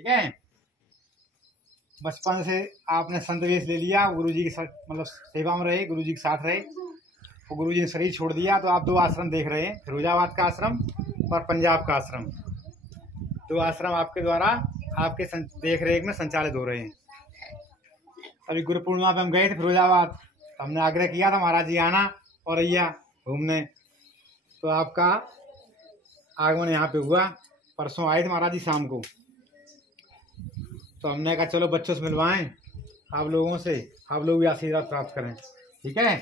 ठीक है। बचपन से आपने संत वेश ले लिया, गुरुजी की मतलब सेवा में रहे, गुरुजी के साथ रहे, तो गुरुजी ने शरीर छोड़ दिया, तो आप दो आश्रम देख रहे हैं, फिरोजाबाद का आश्रम और पंजाब का आश्रम। दो आश्रम आपके द्वारा आपके देख रेख में संचालित हो रहे हैं। अभी गुरु पूर्णिमा पे हम गए थे फिरोजाबाद, तो हमने आग्रह किया था महाराज जी आना और अय्या घूमने, तो आपका आगमन यहाँ पे हुआ। परसों आए थे महाराज जी शाम को, तो हमने कहा चलो बच्चों से मिलवाएं आप लोगों से, आप लोग भी आशीर्वाद प्राप्त करें। ठीक है,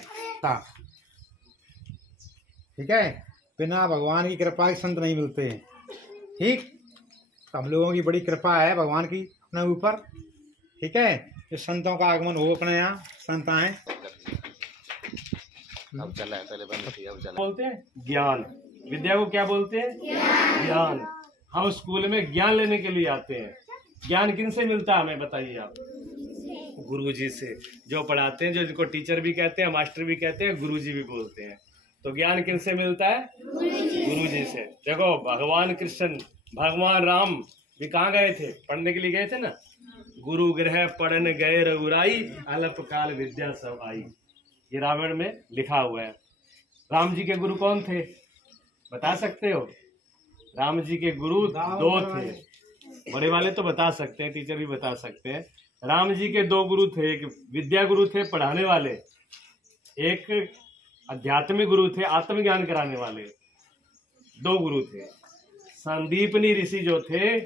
ठीक है। बिना भगवान की कृपा के संत नहीं मिलते हैं। ठीक, तो हम लोगों की बड़ी कृपा है भगवान की अपने ऊपर। ठीक है, जो संतों का आगमन हो अपने यहाँ, संत आए। अब चला है, पहले बंद किया, अब चला। बोलते हैं ज्ञान, विद्या को क्या बोलते हैं? ज्ञान। हम स्कूल में ज्ञान लेने के लिए आते हैं। ज्ञान किन से मिलता है हमें बताइए आप? गुरुजी से, जो पढ़ाते हैं, जो जिनको टीचर भी कहते हैं, मास्टर भी कहते हैं, गुरुजी भी बोलते हैं। तो ज्ञान किन से मिलता है? गुरुजी से। देखो भगवान कृष्ण, भगवान राम भी कहाँ गए थे? पढ़ने के लिए गए थे ना। गुरु गृह पढ़न गए रघुराई, अल्पकाल विद्या सब आई। ये रामायण में लिखा हुआ है। राम जी के गुरु कौन थे बता सकते हो? राम जी के गुरु दो थे, बड़े वाले तो बता सकते हैं, टीचर भी बता सकते हैं। राम जी के दो गुरु थे, एक विद्या गुरु थे पढ़ाने वाले, एक आध्यात्मिक गुरु थे आत्मज्ञान कराने वाले। दो गुरु थे। संदीपनी ऋषि जो थे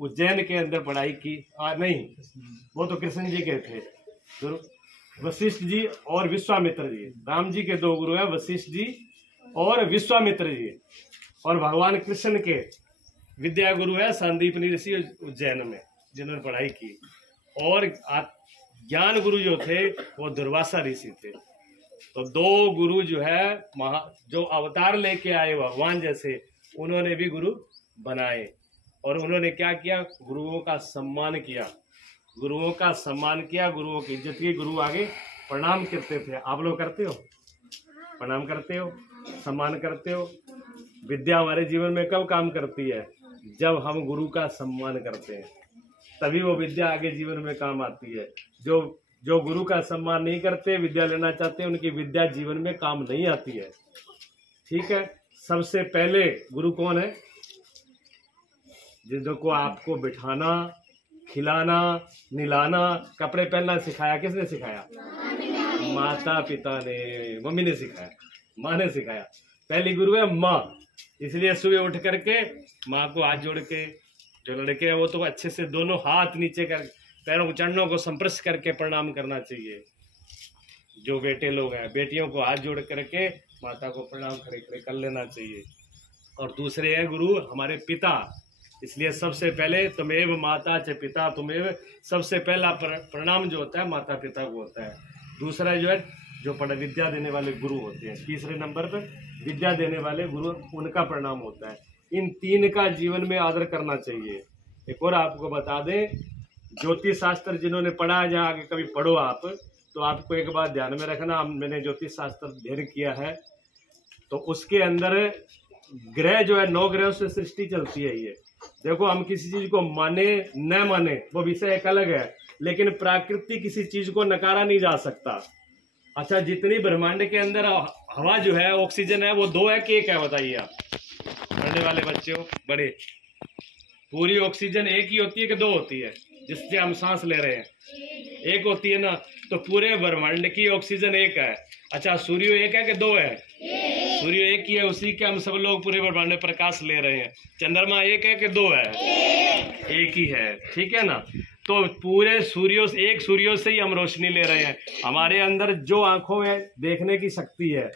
उज्जैन के अंदर पढ़ाई की, नहीं वो तो कृष्ण जी के थे गुरु, वशिष्ठ जी और विश्वामित्र जी। राम जी के दो गुरु हैं, वशिष्ठ जी और विश्वामित्र जी। और भगवान कृष्ण के विद्या गुरु है संदीपनी ऋषि उज्जैन में, जिन्होंने पढ़ाई की। और ज्ञान गुरु जो थे वो दुर्वासा ऋषि थे। तो दो गुरु जो है जो अवतार लेके आए भगवान जैसे, उन्होंने भी गुरु बनाए। और उन्होंने क्या किया? गुरुओं का सम्मान किया, गुरुओं का सम्मान किया, गुरुओं की इज्जत की। गुरु आगे प्रणाम करते थे। आप लोग करते हो? प्रणाम करते हो, सम्मान करते हो? विद्या हमारे जीवन में कब काम करती है? जब हम गुरु का सम्मान करते हैं, तभी वो विद्या आगे जीवन में काम आती है। जो गुरु का सम्मान नहीं करते, विद्या लेना चाहते हैं, उनकी विद्या जीवन में काम नहीं आती है। ठीक है, सबसे पहले गुरु कौन है? जिनको आपको बिठाना, खिलाना, निलाना, कपड़े पहनना सिखाया, किसने सिखाया? माता पिता ने, मम्मी ने सिखाया, माँ ने सिखाया। पहली गुरु है माँ। इसलिए सुबह उठ करके माँ को हाथ जोड़ के, जो लड़के हैं वो तो अच्छे से दोनों हाथ नीचे कर, पैरों को, चरणों को संस्पर्श करके प्रणाम करना चाहिए। जो बेटे लोग हैं, बेटियों को हाथ जोड़ करके माता को प्रणाम खड़े खड़े कर लेना चाहिए। और दूसरे हैं गुरु हमारे पिता। इसलिए सबसे पहले तुमेव माता च पिता तुमेव, सबसे पहला प्रणाम जो होता है माता पिता को होता है। दूसरा जो है जो विद्या देने वाले गुरु होते हैं। तीसरे नंबर पर विद्या देने वाले गुरु, उनका प्रणाम होता है। इन तीन का जीवन में आदर करना चाहिए। एक और आपको बता दें, ज्योतिष शास्त्र जिन्होंने पढ़ा है, जहाँ आगे कभी पढ़ो आप, तो आपको एक बात ध्यान में रखना। मैंने ज्योतिष शास्त्र अध्ययन किया है, तो उसके अंदर ग्रह जो है 9 ग्रहों से सृष्टि चलती है। ये देखो, हम किसी चीज को माने न माने वो विषय एक अलग है, लेकिन प्रकृति किसी चीज को नकारा नहीं जा सकता। अच्छा, जितनी ब्रह्मांड के अंदर हवा जो है, ऑक्सीजन है, वो 2 है कि 1 है? बताइए आप पढ़ने वाले बच्चों, बड़े। पूरी ऑक्सीजन एक ही होती है कि 2 होती है? जिससे हम सांस ले रहे हैं 1 होती है ना। तो पूरे ब्रह्मांड की ऑक्सीजन 1 है। अच्छा, सूर्य 1 है कि 2 है? सूर्य 1 ही है, उसी के हम सब लोग पूरे ब्रह्मांड में प्रकाश ले रहे हैं। चंद्रमा 1 है कि 2 है? 1 ही है। ठीक है ना। तो पूरे सूर्यों से ही हम रोशनी ले रहे हैं। हमारे अंदर जो आंखों में देखने की शक्ति है,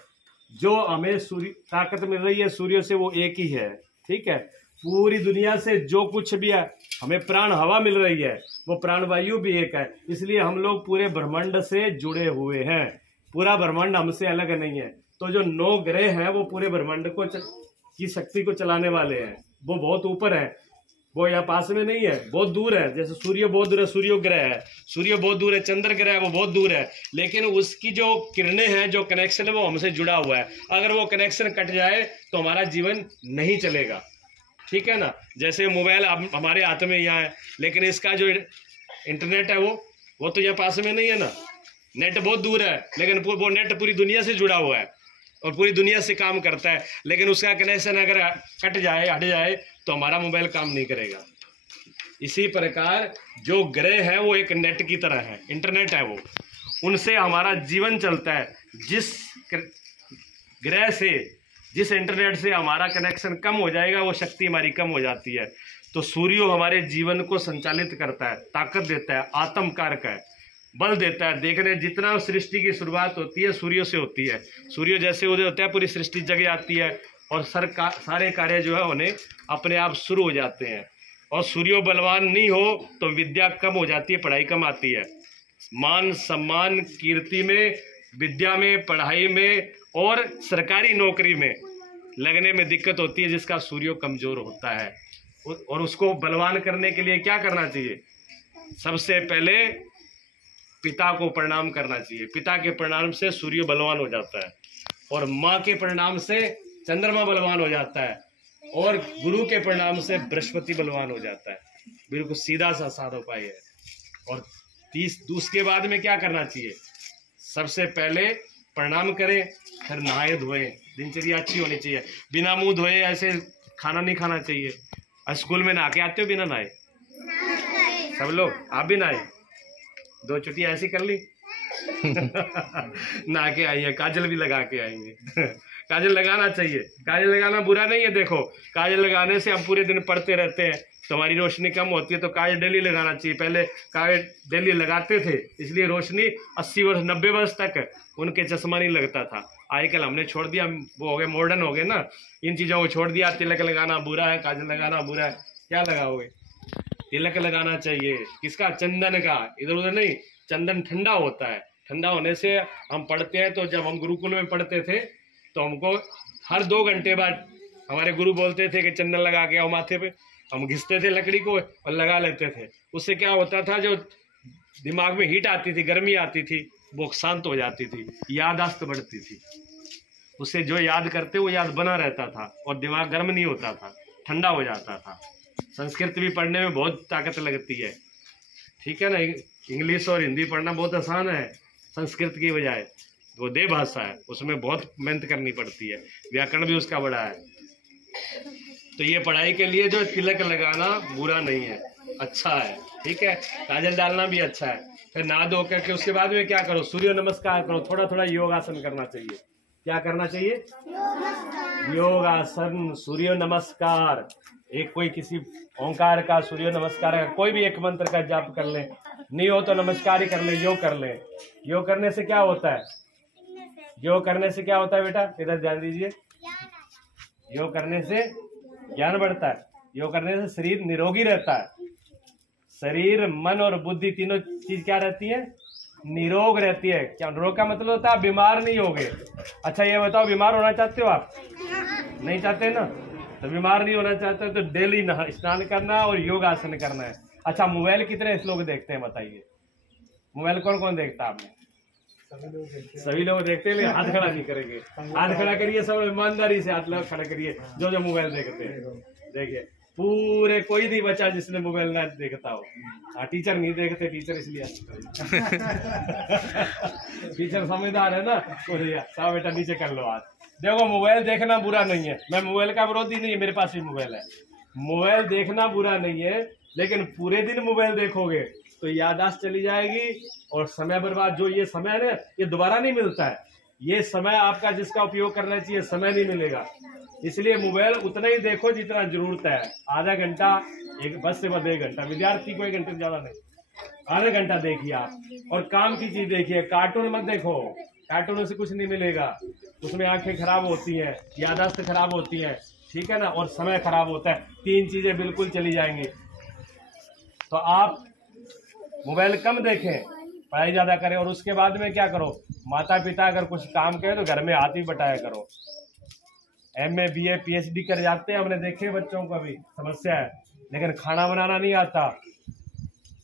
जो हमें सूर्य ताकत मिल रही है सूर्य से, वो 1 ही है। ठीक है। पूरी दुनिया से जो कुछ भी है, हमें प्राण हवा मिल रही है, वो प्राणवायु भी 1 है। इसलिए हम लोग पूरे ब्रह्मांड से जुड़े हुए हैं। पूरा ब्रह्मांड हमसे अलग नहीं है। तो जो 9 ग्रह हैं वो पूरे ब्रह्मांड को की शक्ति को चलाने वाले हैं। वो बहुत ऊपर है, वो यहाँ पास में नहीं है, बहुत दूर है। जैसे सूर्य बहुत दूर है, सूर्य ग्रह है, सूर्य बहुत दूर है, चंद्र ग्रह है, वो बहुत दूर है। लेकिन उसकी जो किरणें हैं, जो कनेक्शन है, वो हमसे जुड़ा हुआ है। अगर वो कनेक्शन कट जाए तो हमारा जीवन नहीं चलेगा। ठीक है ना। जैसे मोबाइल अब हमारे हाथ में यहाँ है, लेकिन इसका जो इंटरनेट है वो तो यहाँ पास में नहीं है ना, नेट बहुत दूर है, लेकिन वो नेट पूरी दुनिया से जुड़ा हुआ है और पूरी दुनिया से काम करता है। लेकिन उसका कनेक्शन अगर कट जाए, हट जाए, तो हमारा मोबाइल काम नहीं करेगा। इसी प्रकार जो ग्रह है वो एक नेट की तरह है, इंटरनेट है वो, उनसे हमारा जीवन चलता है। जिस ग्रह से, जिस इंटरनेट से हमारा कनेक्शन कम हो जाएगा, वो शक्ति हमारी कम हो जाती है। तो सूर्य हमारे जीवन को संचालित करता है, ताकत देता है, आत्म कारक है, बल देता है। देखने जितना सृष्टि की शुरुआत होती है सूर्य से होती है। सूर्य जैसे उदय होता है पूरी सृष्टि जग जाती है और सारे कार्य जो है उन्हें अपने आप शुरू हो जाते हैं। और सूर्य बलवान नहीं हो तो विद्या कम हो जाती है, पढ़ाई कम आती है। मान सम्मान कीर्ति में, विद्या में, पढ़ाई में और सरकारी नौकरी में लगने में दिक्कत होती है, जिसका सूर्य कमजोर होता है। और उसको बलवान करने के लिए क्या करना चाहिए? सबसे पहले पिता को प्रणाम करना चाहिए। पिता के प्रणाम से सूर्य बलवान हो जाता है और माँ के प्रणाम से चंद्रमा बलवान हो जाता है और गुरु के प्रणाम से बृहस्पति बलवान हो जाता है। बिल्कुल सीधा सा साधा उपाय है। और उसके बाद में क्या करना चाहिए? सबसे पहले प्रणाम करें, फिर नहाए धोए। दिनचर्या अच्छी होनी चाहिए। बिना मुंह धोए ऐसे खाना नहीं खाना चाहिए। स्कूल में नहा के आते हो बिना नहाए? सब लोग, आप भी नहाए? 2 छुट्टियां ऐसी कर ली नहा के आइए, काजल भी लगा के आएंगे काजल लगाना चाहिए। काजल लगाना बुरा नहीं है। देखो, काजल लगाने से हम पूरे दिन पढ़ते रहते हैं तो हमारी रोशनी कम होती है, तो काजल डेली लगाना चाहिए। पहले काजल डेली लगाते थे, इसलिए रोशनी 80 वर्ष 90 वर्ष तक उनके चश्मा नहीं लगता था। आजकल हमने छोड़ दिया, वो हो गए मॉडर्न हो गए ना, इन चीज़ों को छोड़ दिया। तिलक लगाना बुरा है, काजल लगाना बुरा है। क्या लगाओगे? तिलक लगाना चाहिए। किसका? चंदन का। इधर उधर नहीं। चंदन ठंडा होता है। ठंडा होने से हम पढ़ते हैं, तो जब हम गुरुकुल में पढ़ते थे तो हमको हर 2 घंटे बाद हमारे गुरु बोलते थे कि चंदन लगा के आओ माथे पे। हम घिसते थे लकड़ी को और लगा लेते थे। उससे क्या होता था, जो दिमाग में हीट आती थी, गर्मी आती थी, वो शांत हो जाती थी, याददाश्त बढ़ती थी। उससे जो याद करते वो याद बना रहता था और दिमाग गर्म नहीं होता था, ठंडा हो जाता था। संस्कृत भी पढ़ने में बहुत ताकत लगती है, ठीक है ना। इंग्लिश और हिंदी पढ़ना बहुत आसान है संस्कृत की बजाय। वो देव भाषा है, उसमें बहुत मेहनत करनी पड़ती है, व्याकरण भी उसका बड़ा है। तो ये पढ़ाई के लिए जो तिलक लगाना बुरा नहीं है, अच्छा है, ठीक है। काजल डालना भी अच्छा है। फिर नहा धो करके उसके बाद में क्या करो? सूर्य नमस्कार करो। थोड़ा थोड़ा योगासन करना चाहिए। क्या करना चाहिए? योगासन, सूर्य नमस्कार। एक कोई किसी ओंकार का, सूर्य नमस्कार का, कोई भी एक मंत्र का जाप कर ले। नहीं हो तो नमस्कार ही कर ले, योग कर ले। योग करने से क्या होता है? योग करने से क्या होता है बेटा? इधर ध्यान दीजिए। योग करने से ज्ञान बढ़ता है। योग करने से शरीर निरोगी रहता है। शरीर, मन और बुद्धि तीनों चीज क्या रहती है? निरोग रहती है। क्या निरोग का मतलब होता है? बीमार नहीं होगे। अच्छा ये बताओ, बीमार होना चाहते हो आप? नहीं चाहते ना? तो बीमार नहीं होना चाहते तो डेली स्नान करना और योगासन करना है। अच्छा, मोबाइल कितने लोग देखते हैं बताइए? मोबाइल कौन कौन देखता है आपने? सभी लोग देखते हैं, लेकिन हाथ खड़ा नहीं करेंगे। हाथ खड़ा करिए, सब ईमानदारी से हाथ खड़ा करिए जो जो मोबाइल देखते हैं। देखिए, पूरे कोई नहीं बचा जिसने मोबाइल ना देखता हो। टीचर नहीं देखते, टीचर इसलिए टीचर समझदार है ना। सब बेटा नीचे कर लो हाथ। देखो, मोबाइल देखना बुरा नहीं है। मैं मोबाइल का विरोधी नहीं है, मेरे पास भी मोबाइल है। मोबाइल देखना बुरा नहीं है, लेकिन पूरे दिन मोबाइल देखोगे तो याददाश्त चली जाएगी और समय बर्बाद। जो ये समय है ना, ये दोबारा नहीं मिलता है। ये समय आपका जिसका उपयोग करना चाहिए, समय नहीं मिलेगा। इसलिए मोबाइल उतना ही देखो जितना जरूरत है। आधा घंटा, एक बस से बस 1 घंटा। विद्यार्थी को 1 घंटे ज्यादा नहीं, आधा घंटा देखिए आप। और काम की चीज देखिए, कार्टून मत देखो। कार्टून से कुछ नहीं मिलेगा। उसमें आंखें खराब होती हैं, याददाश्त खराब होती है, ठीक है ना, और समय खराब होता है। 3 चीजें बिल्कुल चली जाएंगी। तो आप मोबाइल कम देखें, पढ़ाई ज्यादा करें। और उसके बाद में क्या करो? माता पिता अगर कुछ काम करें तो घर में हाथ ही बटाया करो। MA BA PhD कर जाते हैं, हमने देखे बच्चों को, अभी समस्या है। लेकिन खाना बनाना नहीं आता।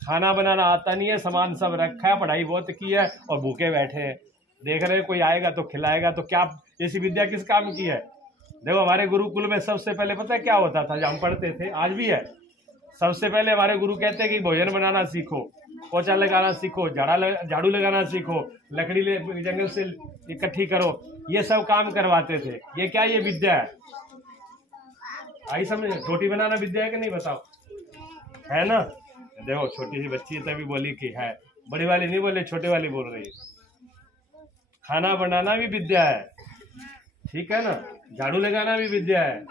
खाना बनाना आता नहीं है, सामान सब रखा है, पढ़ाई बहुत की है और भूखे बैठे हैं। देख रहे हैं कोई आएगा तो खिलाएगा, तो क्या ऐसी विद्या किस काम की है? देखो हमारे गुरुकुल में सबसे पहले पता है क्या होता था, जब हम पढ़ते थे, आज भी है, सबसे पहले हमारे गुरु कहते हैं कि भोजन बनाना सीखो, पोछा लगाना सीखो, झाड़ू लगाना सीखो, लकड़ी जंगल से इकट्ठी करो, ये सब काम करवाते थे। ये क्या, ये विद्या है। आई समझ, रोटी बनाना विद्या है कि नहीं बताओ, है ना। देखो छोटी सी बच्ची तभी बोली कि है, बड़ी वाली नहीं बोले, छोटे वाली बोल रही है। खाना बनाना भी विद्या है, ठीक है ना, झाड़ू लगाना भी विद्या है।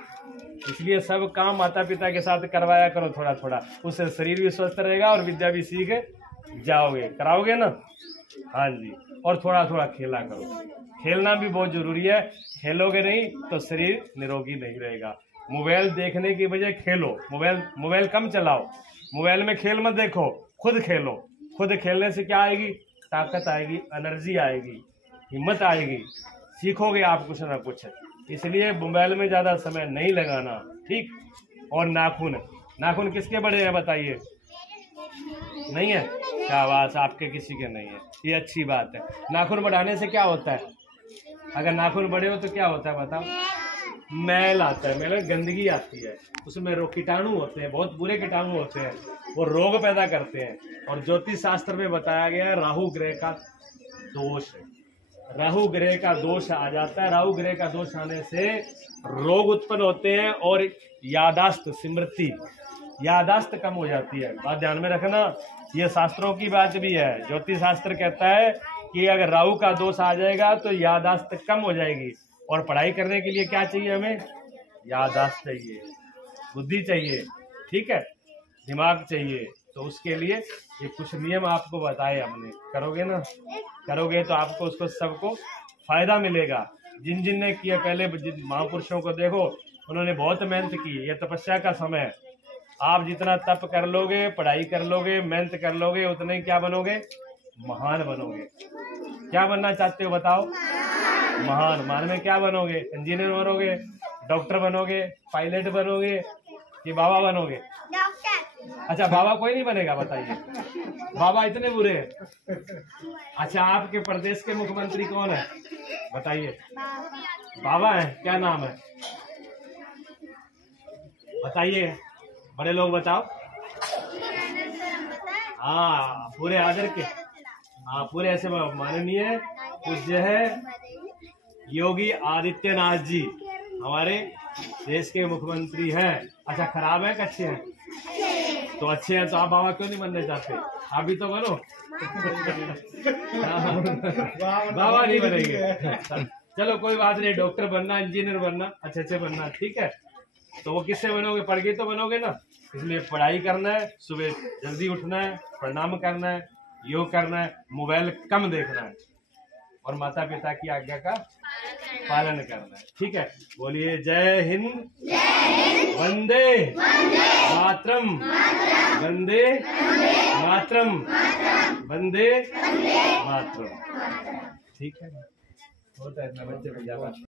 इसलिए सब काम माता पिता के साथ करवाया करो थोड़ा थोड़ा, उससे शरीर भी स्वस्थ रहेगा और विद्या भी सीख जाओगे, कराओगे ना। हाँ जी, और थोड़ा थोड़ा खेला करो, खेलना भी बहुत जरूरी है। खेलोगे नहीं तो शरीर निरोगी नहीं रहेगा। मोबाइल देखने की बजाय खेलो, मोबाइल कम चलाओ, मोबाइल में खेल मत देखो, खुद खेलो। खुद खेलने से क्या आएगी, ताकत आएगी, एनर्जी आएगी, हिम्मत आएगी, सीखोगे आप कुछ ना कुछ। इसलिए मोबाइल में ज्यादा समय नहीं लगाना, ठीक। और नाखून किसके बड़े हैं बताइए, नहीं है, शाबाश, आपके किसी के नहीं है, ये अच्छी बात है। नाखून बढ़ाने से क्या होता है, अगर नाखून बड़े हो तो क्या होता है बताओ, मैल आता है, मैल गंदगी आती है, उसमें कीटाणु होते हैं, बहुत बुरे कीटाणु होते हैं, वो रोग पैदा करते हैं। और ज्योतिष शास्त्र में बताया गया है राहु ग्रह का दोष है, राहु ग्रह का दोष आ जाता है। राहु ग्रह का दोष आने से रोग उत्पन्न होते हैं और यादाश्त, स्मृति, यादाश्त कम हो जाती है। बात ध्यान में रखना, ये शास्त्रों की बात भी है। ज्योतिष शास्त्र कहता है कि अगर राहु का दोष आ जाएगा तो यादाश्त कम हो जाएगी। और पढ़ाई करने के लिए क्या चाहिए हमें, यादाश्त चाहिए, बुद्धि चाहिए, ठीक है, दिमाग चाहिए। तो उसके लिए ये कुछ नियम आपको बताए हमने, करोगे ना, करोगे तो आपको उसको सबको फायदा मिलेगा। जिन जिन ने किया, पहले महापुरुषों को देखो, उन्होंने बहुत मेहनत की, ये तपस्या का समय है। आप जितना तप कर लोगे, पढ़ाई कर लोगे, मेहनत कर लोगे, उतने ही क्या बनोगे, महान बनोगे। क्या बनना चाहते हो बताओ, महान। महान में क्या बनोगे, इंजीनियर बनोगे, डॉक्टर बनोगे, पायलट बनोगे कि बाबा बनोगे? अच्छा, बाबा कोई नहीं बनेगा बताइए, बाबा इतने बुरे हैं। अच्छा, आपके प्रदेश के मुख्यमंत्री कौन है बताइए? बाबा है, क्या नाम है बताइए, बड़े लोग बताओ। हाँ, पूरे आदर के, हाँ पूरे ऐसे माननीय पूज्य है योगी आदित्यनाथ जी हमारे देश के मुख्यमंत्री हैं। अच्छा, खराब है कि अच्छे हैं? तो अच्छे हैं तो आप बाबा क्यों नहीं बनना चाहते? आप भी तो बनो। बाबा नहीं बनेंगे, चलो कोई बात नहीं, डॉक्टर बनना, इंजीनियर बनना, अच्छे बनना, ठीक है। तो वो किससे बनोगे, पढ़ के तो बनोगे ना। इसलिए पढ़ाई करना है, सुबह जल्दी उठना है, प्रणाम करना है, योग करना है, मोबाइल कम देखना है और माता पिता की आज्ञा का पालन करना है, ठीक है। बोलिए जय हिंद, वंदे मातरम, वंदे मातरम, वंदे मातरम, ठीक है। होता है इतना बच्चे